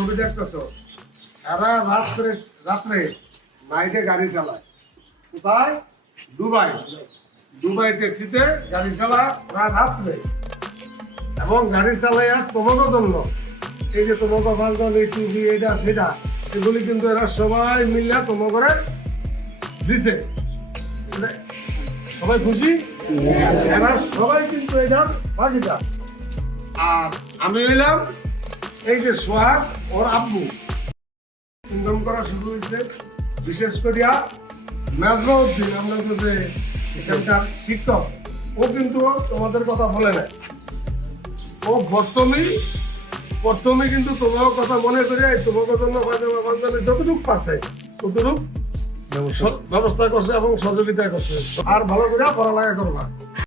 ছবি দেখতেছো, এরা রাত্রে নাইটে গাড়ি চালায়। কোথায়? দুবাই। দুবাই ট্যাক্সিতে গাড়ি চালায় রাত্রে, এবং গাড়ি চালাইয়া তোমাকে জন্য এই যে তোমাকে ফালতন এই টুপি এটা সেটা এগুলি কিন্তু এরা সবাই মিলে তোমাকে দিছে। সবাই খুশি? এরা সবাই কিন্তু এটার ভাগিদার। আর আমি হইলাম এই যে সোহাগ ওর আব্বু। ইনকাম করা শুরু হয়েছে বিশেষ করিয়া মেজবাউদ্দিন, আমাদের যে এখানকার শিক্ষক, ও কিন্তু তোমাদের কথা বলে না। ও প্রথমে কিন্তু তোমার কথা মনে করে তোমাকে জন্য যতটুকু পারছে ততটুকু ব্যবস্থা করছে এবং সহযোগিতা করছে। আর ভালো করে পড়ালেখা করবা।